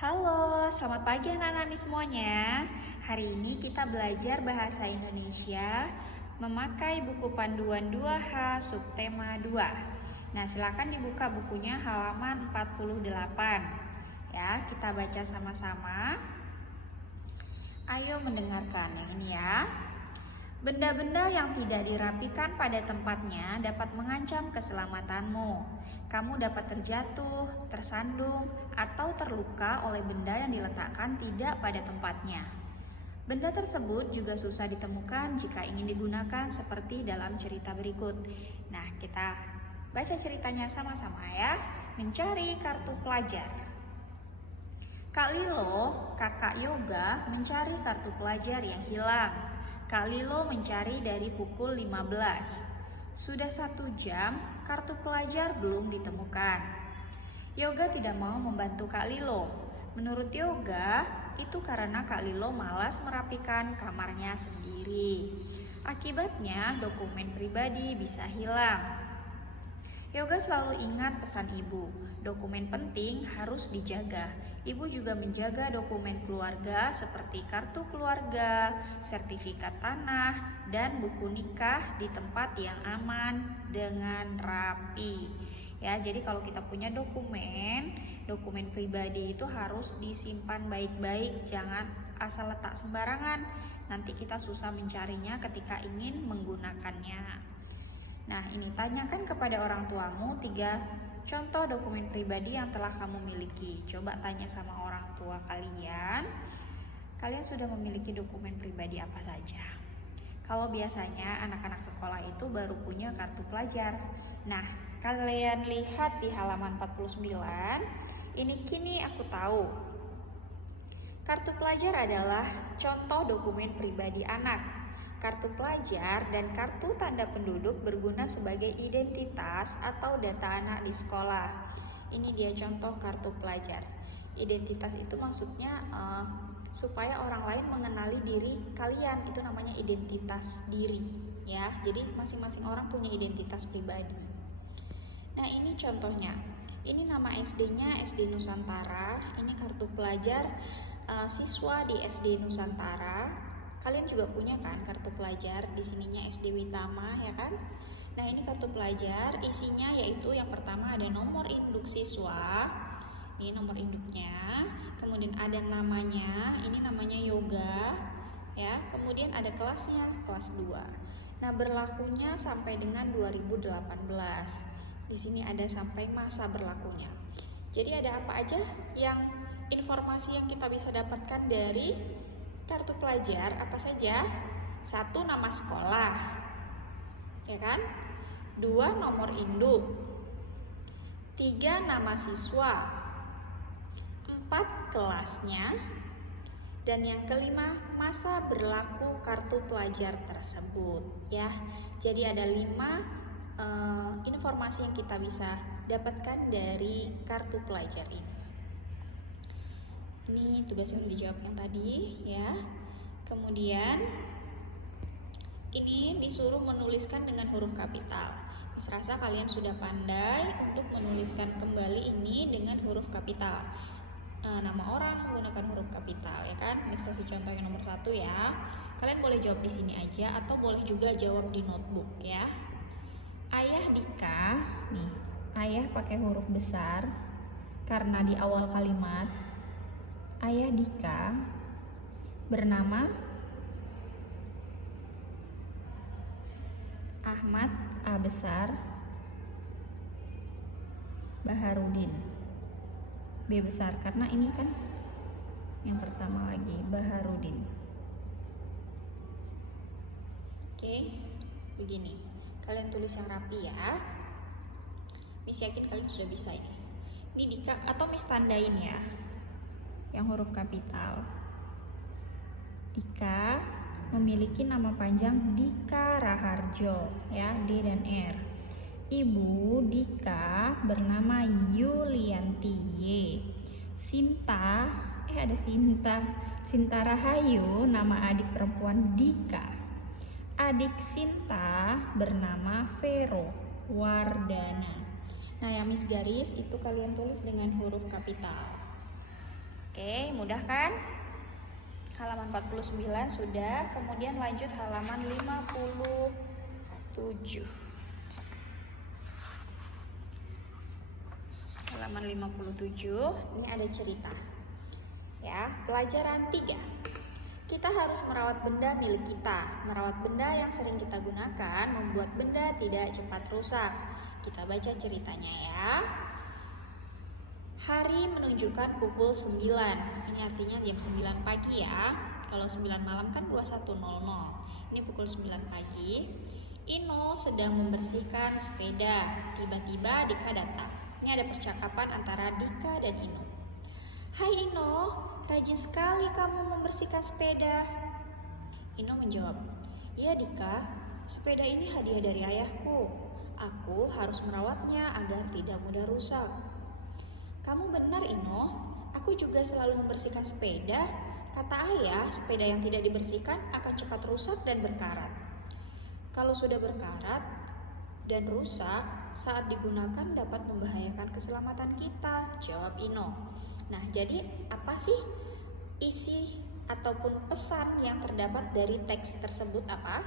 Halo, selamat pagi anak-anak semuanya. Hari ini kita belajar bahasa Indonesia memakai buku panduan 2H subtema 2. Nah, silakan dibuka bukunya halaman 48. Ya, kita baca sama-sama. Ayo mendengarkan yang ini ya. Benda-benda yang tidak dirapikan pada tempatnya dapat mengancam keselamatanmu. Kamu dapat terjatuh, tersandung, atau terluka oleh benda yang diletakkan tidak pada tempatnya. Benda tersebut juga susah ditemukan jika ingin digunakan seperti dalam cerita berikut. Nah, kita baca ceritanya sama-sama ya. Mencari kartu pelajar. Kak Lilo, kakak Yoga mencari kartu pelajar yang hilang. Kak Lilo mencari dari pukul 15. Sudah 1 jam, kartu pelajar belum ditemukan. Yoga tidak mau membantu Kak Lilo. Menurut Yoga, itu karena Kak Lilo malas merapikan kamarnya sendiri. Akibatnya, dokumen pribadi bisa hilang. Yoga selalu ingat pesan ibu, dokumen penting harus dijaga. Ibu juga menjaga dokumen keluarga seperti kartu keluarga, sertifikat tanah, dan buku nikah di tempat yang aman dengan rapi. Ya, jadi kalau kita punya dokumen pribadi itu harus disimpan baik-baik, jangan asal letak sembarangan. Nanti kita susah mencarinya ketika ingin menggunakannya. Nah, ini tanyakan kepada orang tuamu 3 contoh dokumen pribadi yang telah kamu miliki. Coba tanya sama orang tua kalian. Kalian sudah memiliki dokumen pribadi apa saja? Kalau biasanya anak-anak sekolah itu baru punya kartu pelajar. Nah, kalian lihat di halaman 49. Ini kini aku tahu. Kartu pelajar adalah contoh dokumen pribadi anak. Kartu pelajar dan kartu tanda penduduk berguna sebagai identitas atau data anak di sekolah. Ini dia contoh kartu pelajar. Identitas itu maksudnya supaya orang lain mengenali diri kalian, itu namanya identitas diri ya. Jadi masing-masing orang punya identitas pribadi. Nah, ini contohnya. Ini nama SD-nya SD Nusantara. Ini kartu pelajar siswa di SD Nusantara. Kalian juga punya kan kartu pelajar, di sininya SD Witama ya kan? Nah, ini kartu pelajar, isinya yaitu yang pertama ada nomor induk siswa. Ini nomor induknya. Kemudian ada namanya, ini namanya Yoga ya. Kemudian ada kelasnya, kelas 2. Nah, berlakunya sampai dengan 2018. Di sini ada sampai masa berlakunya. Jadi ada apa aja yang informasi yang kita bisa dapatkan dari kartu pelajar, apa saja? 1, nama sekolah, ya kan? 2, nomor induk. 3, nama siswa. 4, kelasnya. Dan yang kelima, masa berlaku kartu pelajar tersebut, ya. Jadi ada 5 informasi yang kita bisa dapatkan dari kartu pelajar ini. Ini tugasnya udah dijawab yang tadi ya. Kemudian ini disuruh menuliskan dengan huruf kapital. Serasa kalian sudah pandai untuk menuliskan kembali ini dengan huruf kapital. Nama orang menggunakan huruf kapital ya kan. Miss kasih contoh yang nomor 1 ya. Kalian boleh jawab di sini aja atau boleh juga jawab di notebook ya. Ayah Dika, nih, ayah pakai huruf besar karena di awal kalimat Ayah Dika bernama Ahmad A besar Baharudin B besar, karena ini kan yang pertama lagi Baharudin. Oke, begini. Kalian tulis yang rapi ya. Miss yakin kalian sudah bisa ini. Ini Dika atau Miss tandain ya. Yang huruf kapital. Dika memiliki nama panjang Dika Raharjo ya, D dan R. Ibu Dika bernama Yulianti Y. Sinta, ada Sinta Rahayu, nama adik perempuan Dika. Adik Sinta bernama Vero Wardana. Nah, yang Miss garis itu kalian tulis dengan huruf kapital. Oke, mudah kan? Halaman 49 sudah, kemudian lanjut halaman 57. Halaman 57, ini ada cerita. Ya, pelajaran 3. Kita harus merawat benda milik kita. Merawat benda yang sering kita gunakan membuat benda tidak cepat rusak. Kita baca ceritanya ya. Hari menunjukkan pukul 9. Ini artinya jam 9 pagi ya. Kalau 9 malam kan 21.00. Ini pukul 9 pagi. Ino sedang membersihkan sepeda. Tiba-tiba Dika datang. Ini ada percakapan antara Dika dan Ino. Hai Ino, rajin sekali kamu membersihkan sepeda. Ino menjawab, iya Dika, sepeda ini hadiah dari ayahku. Aku harus merawatnya agar tidak mudah rusak. Kamu benar Ino, aku juga selalu membersihkan sepeda. Kata ayah, sepeda yang tidak dibersihkan akan cepat rusak dan berkarat. Kalau sudah berkarat dan rusak, saat digunakan dapat membahayakan keselamatan kita, jawab Ino. Nah, jadi apa sih isi ataupun pesan yang terdapat dari teks tersebut apa?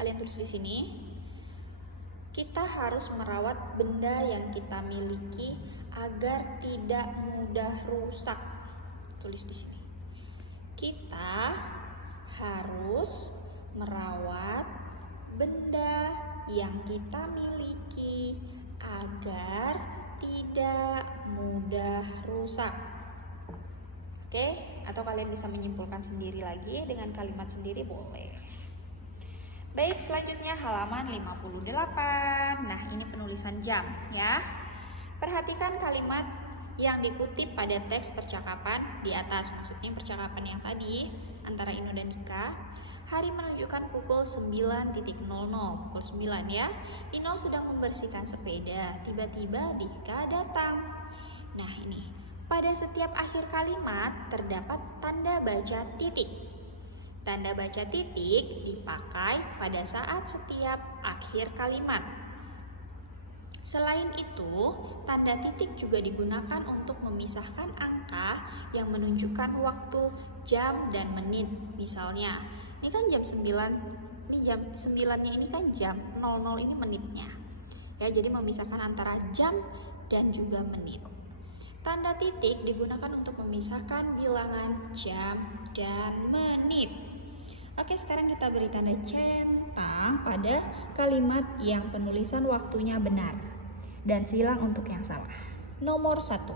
Kalian tulis di sini. Kita harus merawat benda yang kita miliki agar tidak mudah rusak. Tulis di sini. Kita harus merawat benda yang kita miliki agar tidak mudah rusak. Oke, atau kalian bisa menyimpulkan sendiri lagi dengan kalimat sendiri boleh. Baik, selanjutnya halaman 58. Nah, ini penulisan jam ya. Perhatikan kalimat yang dikutip pada teks percakapan di atas. Maksudnya percakapan yang tadi antara Ino dan Dika. Hari menunjukkan pukul 9.00, pukul 9 ya. Ino sedang membersihkan sepeda. Tiba-tiba Dika datang. Nah ini, pada setiap akhir kalimat terdapat tanda baca titik. Tanda baca titik dipakai pada saat setiap akhir kalimat. Selain itu, tanda titik juga digunakan untuk memisahkan angka yang menunjukkan waktu, jam, dan menit. Misalnya, ini kan jam 9, ini jam 9-nya ini kan jam, 00 ini menitnya. Ya, jadi memisahkan antara jam dan juga menit. Tanda titik digunakan untuk memisahkan bilangan jam dan menit. Oke, sekarang kita beri tanda centang pada kalimat yang penulisan waktunya benar dan silang untuk yang salah. Nomor 1.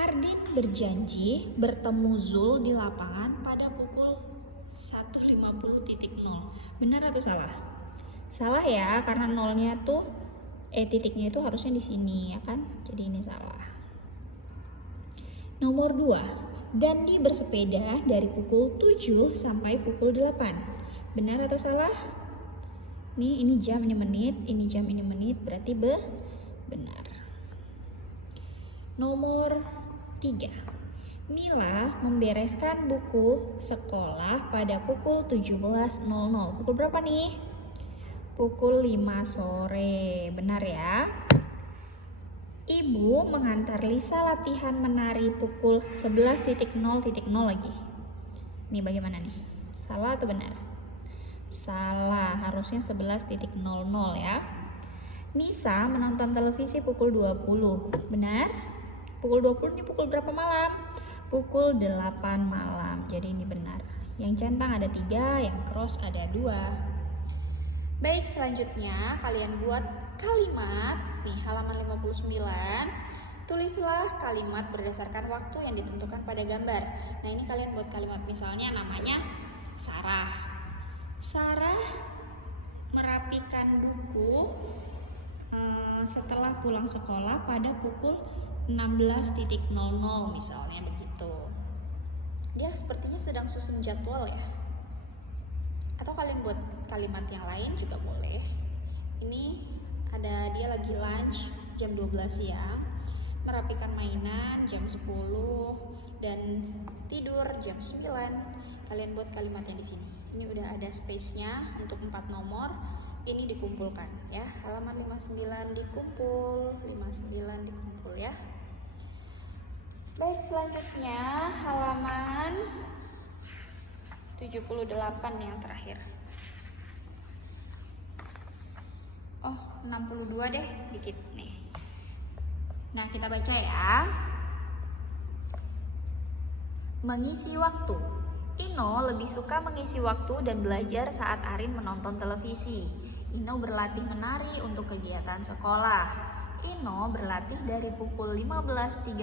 Ardin berjanji bertemu Zul di lapangan pada pukul 1.50.00. Benar atau salah? Salah ya, karena nolnya tuh titiknya itu harusnya di sini ya kan? Jadi ini salah. Nomor 2. Dandi bersepeda dari pukul 7 sampai pukul 8. Benar atau salah? Ini jam, ini menit, ini jam, ini menit, berarti benar. Nomor 3. Mila membereskan buku sekolah pada pukul 17.00. Pukul berapa nih? Pukul 5 sore. Benar ya? Ibu mengantar Lisa latihan menari pukul 11.00 lagi. Ini bagaimana nih? Salah atau benar? Salah, harusnya 11.00 ya. Nisa menonton televisi pukul 20. Benar? Pukul 20 ini pukul berapa malam? Pukul 8 malam. Jadi ini benar. Yang centang ada 3, yang cross ada 2. Baik, selanjutnya kalian buat kalimat. Nih, halaman 59. Tulislah kalimat berdasarkan waktu yang ditentukan pada gambar. Nah, ini kalian buat kalimat, misalnya namanya Sarah. Sarah merapikan buku setelah pulang sekolah pada pukul 16.00 misalnya begitu. Dia sepertinya sedang susun jadwal ya. Atau kalian buat kalimat yang lain juga boleh. Ini ada dia lagi lunch jam 12 siang, merapikan mainan jam 10 dan tidur jam 9. Kalian buat kalimatnya di sini. Ini udah ada space-nya untuk 4 nomor. Ini dikumpulkan ya. Halaman 59 dikumpul, 59 dikumpul ya. Baik, selanjutnya halaman 78 yang terakhir. Oh, 62 deh, dikit nih. Nah, kita baca ya. Mengisi waktu. Ino lebih suka mengisi waktu dan belajar saat Arin menonton televisi. Ino berlatih menari untuk kegiatan sekolah. Ino berlatih dari pukul 15.30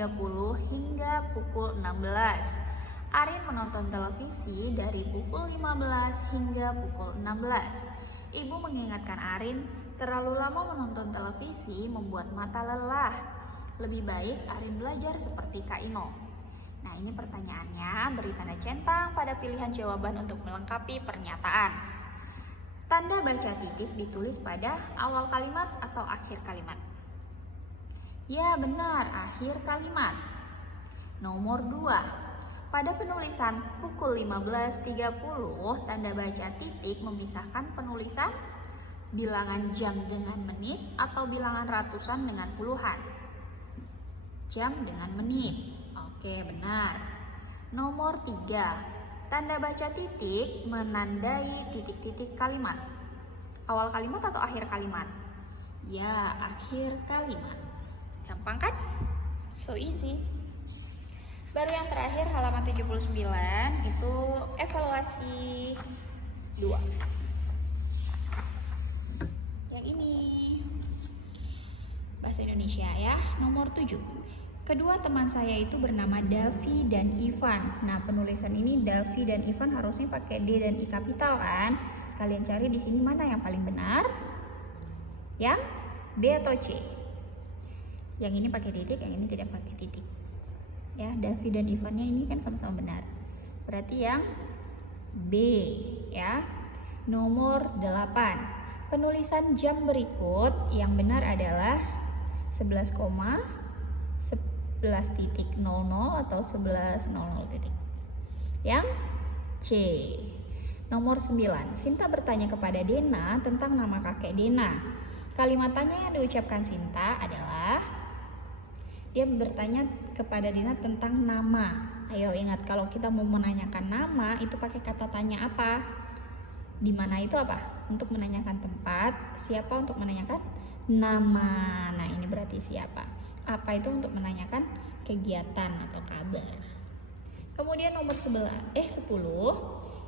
hingga pukul 16. Arin menonton televisi dari pukul 15 hingga pukul 16. Ibu mengingatkan Arin, terlalu lama menonton televisi membuat mata lelah. Lebih baik Arin belajar seperti Kak Ino. Nah, ini pertanyaannya, beri tanda centang pada pilihan jawaban untuk melengkapi pernyataan. Tanda baca titik ditulis pada awal kalimat atau akhir kalimat? Ya, benar, akhir kalimat. Nomor 2. Pada penulisan pukul 15.30, tanda baca titik memisahkan penulisan bilangan jam dengan menit atau bilangan ratusan dengan puluhan. Jam dengan menit. Oke, benar. Nomor 3. Tanda baca titik menandai titik-titik kalimat. Awal kalimat atau akhir kalimat? Ya, akhir kalimat. Gampang kan? So easy. Baru yang terakhir halaman 79 itu evaluasi 2. Yang ini bahasa Indonesia ya, nomor 7. Kedua teman saya itu bernama Davi dan Ivan. Nah, penulisan ini Davi dan Ivan harusnya pakai D dan I kapital kan? Kalian cari di sini mana yang paling benar? Yang B atau C? Yang ini pakai titik, yang ini tidak pakai titik. Ya, Davi dan Ivannya ini kan sama-sama benar. Berarti yang B ya. Nomor 8. Penulisan jam berikut yang benar adalah 11,11.00 atau 11.00 titik. Yang C. Nomor 9. Sinta bertanya kepada Dena tentang nama kakek Dena. Kalimat tanya yang diucapkan Sinta adalah, dia bertanya kepada Dena tentang nama. Ayo ingat, kalau kita mau menanyakan nama itu pakai kata tanya apa? Di mana itu apa? Untuk menanyakan tempat. Siapa untuk menanyakan nama. Nah, ini berarti siapa. Apa itu untuk menanyakan kegiatan atau kabar. Kemudian nomor 10.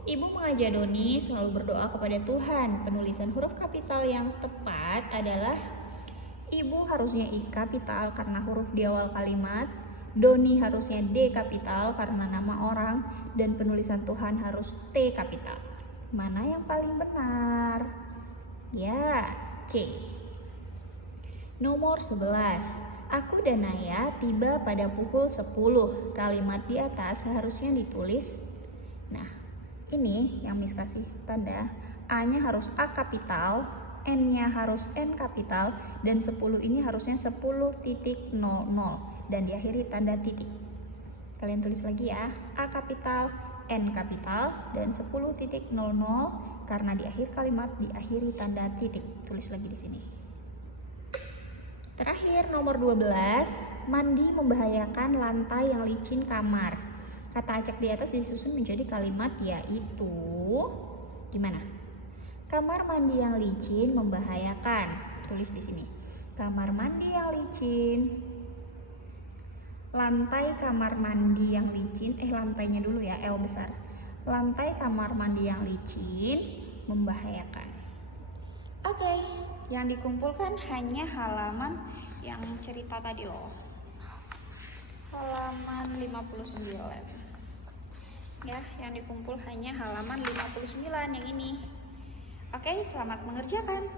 Ibu mengajak Doni selalu berdoa kepada Tuhan. Penulisan huruf kapital yang tepat adalah Ibu harusnya I kapital karena huruf di awal kalimat. Doni harusnya D kapital karena nama orang. Dan penulisan Tuhan harus T kapital. Mana yang paling benar? Ya, C. Nomor 11. Aku dan Naya tiba pada pukul 10. Kalimat di atas seharusnya ditulis. Nah, ini yang Miss kasih tanda. A-nya harus A kapital, N-nya harus N kapital, dan 10 ini harusnya 10.00 dan diakhiri tanda titik. Kalian tulis lagi ya, A kapital, N kapital, dan 10.00 karena di akhir kalimat diakhiri tanda titik. Tulis lagi di sini. Terakhir nomor 12, mandi membahayakan lantai yang licin kamar. Kata acak di atas disusun menjadi kalimat yaitu gimana? Kamar mandi yang licin membahayakan. Tulis di sini. Kamar mandi yang licin. Lantai kamar mandi yang licin, lantainya dulu ya, L besar. Lantai kamar mandi yang licin membahayakan. Oke, yang dikumpulkan hanya halaman yang cerita tadi loh. Halaman 59. Ya, yang dikumpul hanya halaman 59 yang ini. Oke, selamat mengerjakan.